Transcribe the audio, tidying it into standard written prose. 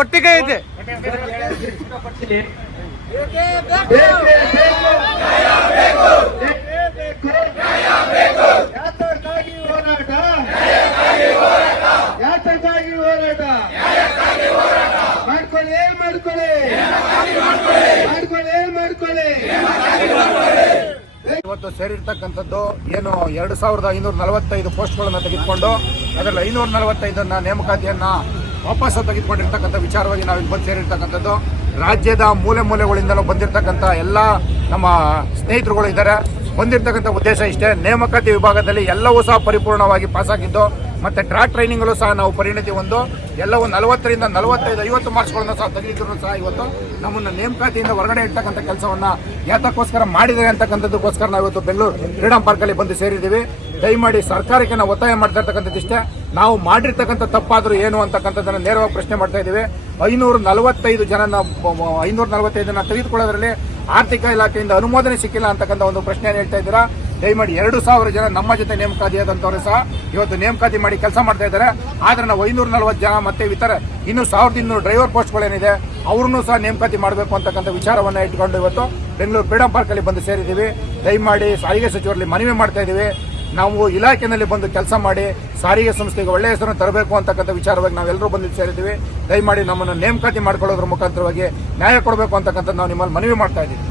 ಒಟ್ಟಿಗೆ ಇದೆ. ಇವತ್ತು ಸೇರಿರ್ತಕ್ಕಂಥದ್ದು ಏನು 2545 ಪೋಸ್ಟ್ಗಳನ್ನು ತೆಗೆದುಕೊಂಡು ಅದರಲ್ಲಿ 545 ನೇಮಕಾತಿಯನ್ನ ವಾಪಸ್ ತೆಗೆದುಕೊಂಡಿರ್ತಕ್ಕಂಥ ವಿಚಾರವಾಗಿ ನಾವು ಇಲ್ಲಿ ಬಂದು ಸೇರಿರ್ತಕ್ಕಂಥದ್ದು. ರಾಜ್ಯದ ಮೂಲೆ ಮೂಲೆಗಳಿಂದಲೂ ಬಂದಿರತಕ್ಕಂಥ ಎಲ್ಲ ನಮ್ಮ ಸ್ನೇಹಿತರುಗಳು ಇದ್ದಾರೆ. ಬಂದಿರತಕ್ಕಂಥ ಉದ್ದೇಶ ಇಷ್ಟೇ, ನೇಮಕಾತಿ ವಿಭಾಗದಲ್ಲಿ ಎಲ್ಲವೂ ಸಹ ಪರಿಪೂರ್ಣವಾಗಿ ಪಾಸಾಗಿದ್ದು ಮತ್ತು ಟ್ರ್ಯಾಕ್ ಟ್ರೈನಿಂಗಲ್ಲೂ ಸಹ ನಾವು ಪರಿಣತಿ ಹೊಂದು ಎಲ್ಲವೂ 40ರಿಂದ 45-50 ಮಾರ್ಕ್ಸ್ಗಳನ್ನು ಸಹ ತೆಗೆದಿದ್ರು ಸಹ ಇವತ್ತು ನಮ್ಮನ್ನು ನೇಮಕಾತಿಯಿಂದ ಹೊರಗಡೆ ಇರ್ತಕ್ಕಂಥ ಕೆಲಸವನ್ನು ಯಾತಕ್ಕೋಸ್ಕರ ಮಾಡಿದರೆ ಅಂತಕ್ಕಂಥದ್ದಕ್ಕೋಸ್ಕರ ನಾವು ಇವತ್ತು ಬೆಂಗಳೂರು ಫ್ರೀಡಂ ಪಾರ್ಕಲ್ಲಿ ಬಂದು ಸೇರಿದ್ದೀವಿ. ದಯಮಾಡಿ ಸರ್ಕಾರಕ್ಕೆ ನಾವು ಒತ್ತಾಯ ಮಾಡ್ತಾ ಇರ್ತಕ್ಕಂಥದ್ದಿಷ್ಟೇ, ನಾವು ಮಾಡಿರ್ತಕ್ಕಂಥ ತಪ್ಪಾದರೂ ಏನು ಅಂತಕ್ಕಂಥದ್ದನ್ನು ನೇರವಾಗಿ ಪ್ರಶ್ನೆ ಮಾಡ್ತಾ ಇದ್ದೀವಿ. 545 ತೆಗೆದುಕೊಳ್ಳೋದ್ರಲ್ಲಿ ಆರ್ಥಿಕ ಇಲಾಖೆಯಿಂದ ಅನುಮೋದನೆ ಸಿಕ್ಕಿಲ್ಲ ಅಂತಕ್ಕಂಥ ಒಂದು ಪ್ರಶ್ನೆಯನ್ನು ಹೇಳ್ತಾ ಇದ್ದೀರಾ. ದಯಮಾಡಿ 2000 ಜನ ನಮ್ಮ ಜೊತೆ ನೇಮಕಾತಿಯಾದಂಥವರು ಸಹ ಇವತ್ತು ನೇಮಕಾತಿ ಮಾಡಿ ಕೆಲಸ ಮಾಡ್ತಾ ಇದ್ದಾರೆ. ಆದರೆ ನಾವು 540 ಜನ ಮತ್ತೆ ಇತರ ಇನ್ನು 1200 ಡ್ರೈವರ್ ಪೋಸ್ಟ್ಗಳೇನಿದೆ ಅವ್ರನ್ನೂ ಸಹ ನೇಮಕಾತಿ ಮಾಡಬೇಕು ಅಂತಕ್ಕಂಥ ವಿಚಾರವನ್ನು ಇಟ್ಕೊಂಡು ಇವತ್ತು ಬೆಂಗಳೂರು ಫ್ರೀಡಂ ಪಾರ್ಕಲ್ಲಿ ಬಂದು ಸೇರಿದ್ದೀವಿ. ದಯಮಾಡಿ ಸಾರಿಗೆ ಸಚಿವರಲ್ಲಿ ಮನವಿ ಮಾಡ್ತಾ ಇದ್ದೀವಿ, ನಾವು ಇಲಾಖೆಯಲ್ಲಿ ಬಂದು ಕೆಲಸ ಮಾಡಿ ಸಾರಿಗೆ ಸಂಸ್ಥೆಗೆ ಒಳ್ಳೆಯ ಹೆಸರನ್ನು ತರಬೇಕು ಅಂತಕ್ಕಂಥ ವಿಚಾರವಾಗಿ ನಾವೆಲ್ಲರೂ ಬಂದು ಸೇರಿದ್ದೀವಿ. ದಯಮಾಡಿ ನಮ್ಮನ್ನು ನೇಮಕಾತಿ ಮಾಡ್ಕೊಳ್ಳೋದ್ರ ಮುಖಾಂತರವಾಗಿ ನ್ಯಾಯ ಕೊಡಬೇಕು ಅಂತಕ್ಕಂಥದ್ದು ನಾವು ನಿಮ್ಮಲ್ಲಿ ಮನವಿ ಮಾಡ್ತಾ ಇದ್ದೀವಿ.